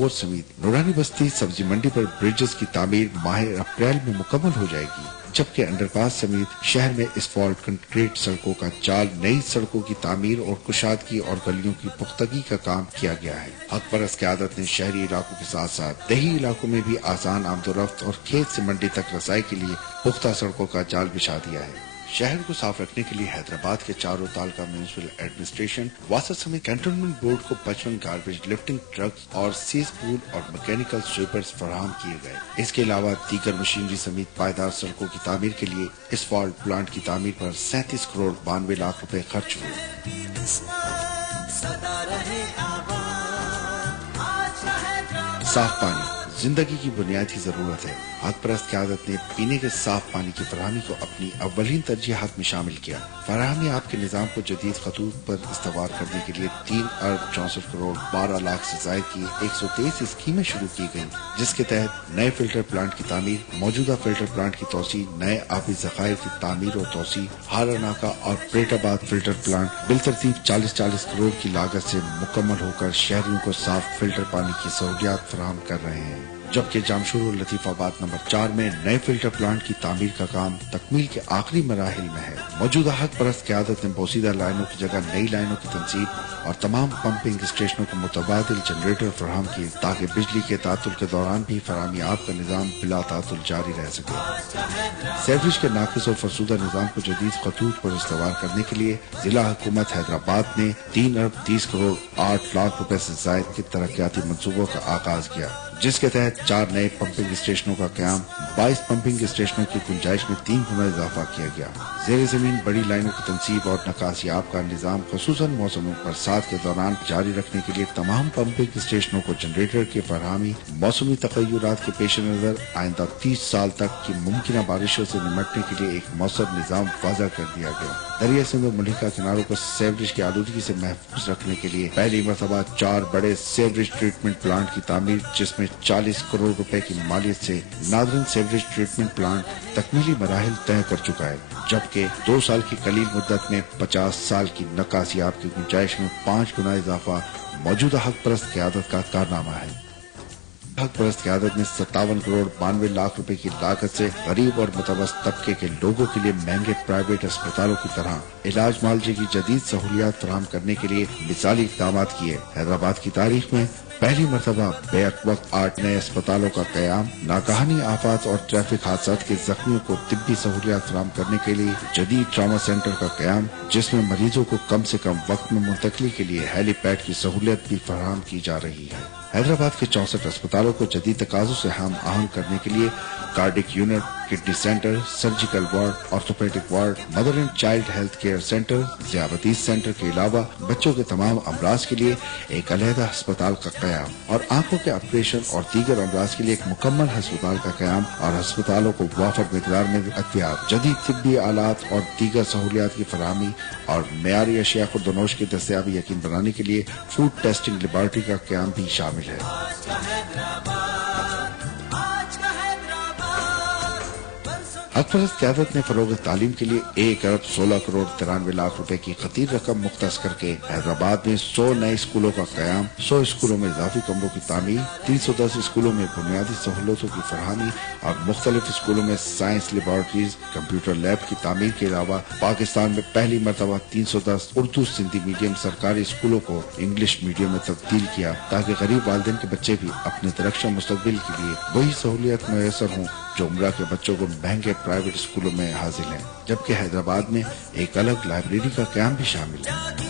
और समेत नूरानी बस्ती सब्जी मंडी पर ब्रिजेस की तामीर माह अप्रैल में मुकम्मल हो जाएगी, जबकि अंडरपास समेत शहर में एस्फाल्ट कंक्रीट सड़कों का जाल, नई सड़कों की तामीर और कुशादगी और गलियों की पुख्तगी का काम किया गया है। हक परस्त क़यादत ने शहरी इलाकों के साथ साथ देही इलाकों में भी आसान आमदोरफ्त और खेत से मंडी तक रसाई के लिए पुख्ता सड़कों का जाल बिछा दिया है। शहर को साफ रखने के लिए हैदराबाद के चारों तालका म्यूनिसिपल एडमिनिस्ट्रेशन वासद समेत कैंटोनमेंट बोर्ड को 55 गार्बेज लिफ्टिंग ट्रक्स और सीज पूल और मैकेनिकल स्वीपर्स फराहम किए गए। इसके अलावा दीगर मशीनरी समेत पायदार सड़कों की तामीर के लिए एस्फाल्ट प्लांट की तामीर पर 37 करोड़ 92 लाख रुपए खर्च हुए। साफ पानी जिंदगी की बुनियादी जरूरत है। हक परस्त क़यादत ने पीने के साफ पानी की फराहमी को अपनी अव्वलीन तरजीहात में शामिल किया। फराहमी आपके निज़ाम को जदीद खतूत पर इस्तवार करने के लिए 3 अरब 64 करोड़ 12 लाख से जायद की 123 स्कीमें शुरू की गयी, जिसके तहत नए फिल्टर प्लांट की तामीर, मौजूदा फिल्टर प्लांट की तोसी, नए आबी ज़खायर की तामीर और तोसी, हारा नाका और प्रेटाबाद फिल्टर प्लांट बिलतरतीब 40-40 करोड़ की लागत से मुकम्मल होकर शहरियों को साफ फिल्टर पानी की सहूलियात फराहम कर रहे हैं। जबकि जामशूर और लतीफाबाद नंबर 4 में नए फिल्टर प्लांट की तामीर का काम तकमील के आखिरी मराहिल में है। मौजूदा हक परस्त क़यादत ने बोसीदा लाइनों की जगह नई लाइनों की तंसीब और तमाम पंपिंग स्टेशनों को मुतबादिल जनरेटर फराहम किए, ताकि बिजली के तातुल के दौरान भी फराहमी आप का निज़ाम बिला तातुल जारी रह सके। सेवरेज के नाकिस और फरसूदा निज़ाम को जदीद खतूत पर इस्तवार करने के लिए जिला हुकूमत हैदराबाद ने 3 अरब 30 करोड़ 8 लाख रुपए से जायद के तरक्याती मंसूबों का आगाज किया, जिसके तहत 4 नए पंपिंग स्टेशनों का क़याम, 22 पंपिंग स्टेशनों की गुंजाइश में 3 गुना इजाफा किया गया। ज़ेर ज़मीन बड़ी लाइनों की तंसीब और नकासियाब का निज़ाम खुसूसन मौसम बरसात के दौरान जारी रखने के लिए तमाम पंपिंग स्टेशनों को जनरेटर की फरहमी मौसमी तग़य्युरात के पेश नज़र आइंदा 30 साल तक की मुमकिन बारिशों से निमटने के लिए एक मौसर निज़ाम वज़ा कर दिया गया। दरिया सिंध और मलिका किनारों को सेवरेज की आलूदगी से महफूज रखने के लिए पहली मरतबा 4 बड़े सेवरेज ट्रीटमेंट प्लांट की तामीर, जिसमें 40 करोड़ रुपए की मालियत से नादरन सेवरेज ट्रीटमेंट प्लांट तकमीली मराहिल तय कर चुका है, जबकि 2 साल की कलील मुद्दत में 50 साल की नकासियाब की गुंजाइश में 5 गुना इजाफा मौजूदा हक परस्त क़यादत का कारनामा है। हक परस्त क़यादत ने 57 करोड़ 92 लाख रुपए की लागत से गरीब और मुतवस्सित तबके के लोगों के लिए महंगे प्राइवेट अस्पतालों की तरह इलाज मुआलजे की जदीद सहूलियात फराहम करने के लिए मिसाली इक़दाम किए। हैदराबाद की तारीख में पहली मरतबा बैक वक्त 8 नए अस्पतालों का क़याम, नागहानी आफात और ट्रैफिक हादसात के जख्मियों को तिब्बी सहूलियात फराहम करने के लिए जदीद ट्रामा सेंटर का क़याम, जिसमें मरीजों को कम से कम वक्त में मुंतकली के लिए हेलीपैड की सहूलियत भी फराहम की जा रही है। हैदराबाद के 64 अस्पतालों को जदीद तकाज़ों से हम आहंग करने के लिए cardiac unit, kidney centre, surgical ward, orthopaedic ward, mother and child health care centre, ज़ियाबतीस सेंटर के अलावा बच्चों के तमाम अमराज के लिए एक अलहदा अस्पताल का क़याम और आंखों के ऑपरेशन और दीगर अमराज के लिए एक मुकम्मल अस्पताल का क़याम और अस्पतालों को वाफर मिक़दार में अद्वियात, जदीद तिब्बी आलात और दीगर सहूलियात की फराहमी और मेयारी अशिया खुर्दनोश की दस्तयाबी यकीन बनाने के लिए फूड टेस्टिंग लेबॉरेटरी का क़याम भी शामिल है। हक परस्त क़यादत ने फरोग़ तालीम के लिए 1 अरब 16 करोड़ 93 लाख रुपए की खतीर रकम मुख्तस करके हैदराबाद में 100 नए स्कूलों का क़याम, 100 स्कूलों में इजाफी कमरों की तामीर, 310 स्कूलों में बुनियादी सहूलतों की फरहमी और मुख्तलिफ स्कूलों में साइंस लेबॉरेटरीज, कंप्यूटर लैब की तामीर के अलावा पाकिस्तान में पहली मरतबा 310 उर्दू सिंधी मीडियम सरकारी स्कूलों को इंग्लिश मीडियम में तब्दील किया, ताकि गरीब वालिदैन के बच्चे भी अपने तरक्शा मुस्तकबिल के लिए वही सहूलियत मैसर हों जो उम्रा के बच्चों को महंगे प्राइवेट स्कूलों में हासिल है। जबकि हैदराबाद में एक अलग लाइब्रेरी का क़याम भी शामिल है।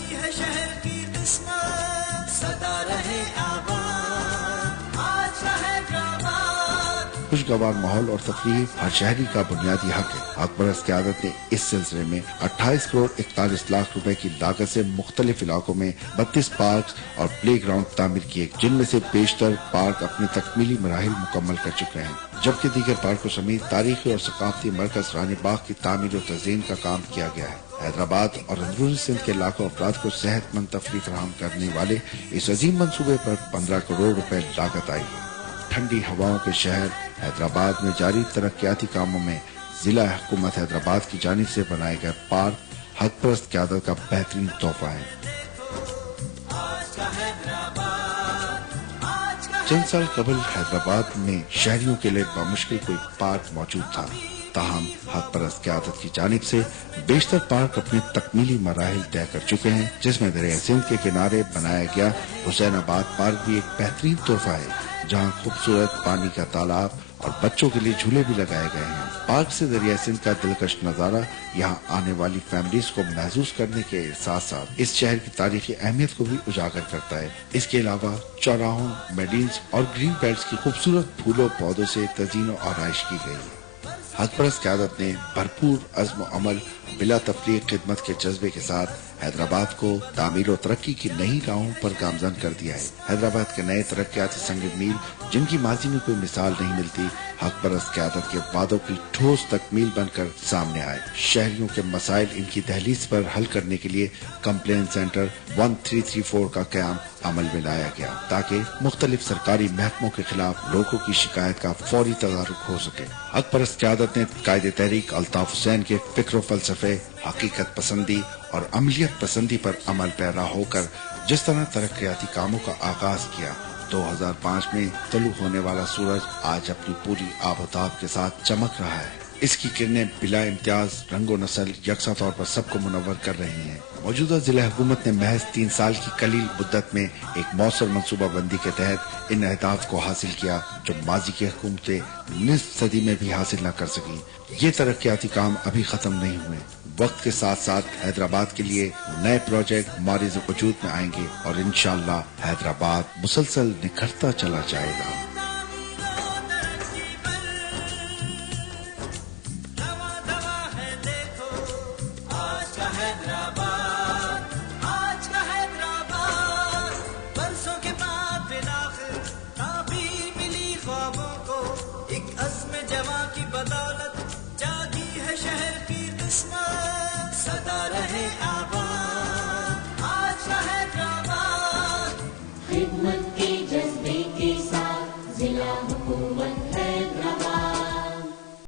खुशगवार माहौल और तफरीह हर शहरी का बुनियादी हक है। हक परस्त क़यादत ने इस सिलसिले में 28 करोड़ 41 लाख रुपए की लागत से मुख्तलिफ इलाकों में 32 पार्क और प्ले ग्राउंड तामीर किए, जिनमें से बेशतर पार्क अपने तकमीली मराहिल मुकम्मल कर चुके हैं, जबकि दीगर पार्कों समेत तारीखी और सकाफती मरकज रानी बाग की तामीर और तज़ीन का काम किया गया है। हैदराबाद और अंदरूनी सिंध के लाखों अफराद को सेहतमंद तफरीह फराहम करने वाले इस अजीम मंसूबे पर 15 करोड़ रुपए लागत आई है। ठंडी हवाओं के शहर हैदराबाद में जारी तरक्याती कामों में जिला हुकूमत हैदराबाद की जानिब से बनाए गए पार्क हक परस्त क़यादत का बेहतरीन तोहफा है। चंद साल कबल हैदराबाद में शहरियों के लिए बामुश्किल कोई पार्क मौजूद था, ताहम हक परस्त क़यादत की जानिब से बेशतर पार्क अपने तकमीली मराहिल तय कर चुके हैं, जिसमें दरिया सिंध के किनारे बनाया गया हुसैनाबाद पार्क भी एक बेहतरीन तोहफा है, जहां खूबसूरत पानी का तालाब और बच्चों के लिए झूले भी लगाए गए हैं। पार्क से दरिया सिंध का दिलकश नजारा यहां आने वाली फैमिलीज को महसूस करने के साथ साथ इस शहर की तारीखी अहमियत को भी उजागर करता है। इसके अलावा चौराहों, मेडीन्स और ग्रीन बेल्ट्स की खूबसूरत फूलों पौधों से तज़ीन और आराइश की गई है। हक परस्त क़यादत ने भरपूर अज़्म अमल बिला तफरीक खिदमत के जज्बे के साथ हैदराबाद को तामीर और तरक्की की नई राहों पर गामजन कर दिया है। हैदराबाद के नए तरक्याती संग मील, जिनकी माजी में कोई मिसाल नहीं मिलती, हक परस्त क़यादत के वादों की ठोस तकमील बनकर सामने आए। शहरियों के मसाइल इनकी दहलीज पर हल करने के लिए कंप्लेन सेंटर 1334 का क़याम अमल में लाया गया, ताकि मुख्तलिफ सरकारी महकमों के खिलाफ लोगों की शिकायत का फौरी तदारुक हो सके। हक परस्त क़यादत ने कायदे तहरीक अल्ताफ हुसैन के फिक्र फलसफे, हकीकत पसंदी और अमलियत पसंदी पर अमल पैरा होकर जिस तरह तरक्याती कामों का आगाज किया, 2005 में तलु होने वाला सूरज आज अपनी पूरी आबोताब के साथ चमक रहा है। इसकी किरणें बिला इम्तियाज रंगो नस्ल यकसा तौर पर सबको मुनव्वर कर रही हैं। मौजूदा जिला हुकूमत ने महज 3 साल की कलील मुद्दत में एक मौसर मनसूबा बंदी के तहत इन अहदाफ को हासिल किया, जो माजी की हुकूमतें निस्फ सदी में भी हासिल न कर सकी। ये तरक्याती काम अभी खत्म नहीं हुए। वक्त के साथ साथ हैदराबाद के लिए नए प्रोजेक्ट मारिज वजूद में आएंगे और इंशाअल्लाह हैदराबाद मुसलसल निखरता चला जाएगा। सदा रहे आबाद आज का हैदराबाद।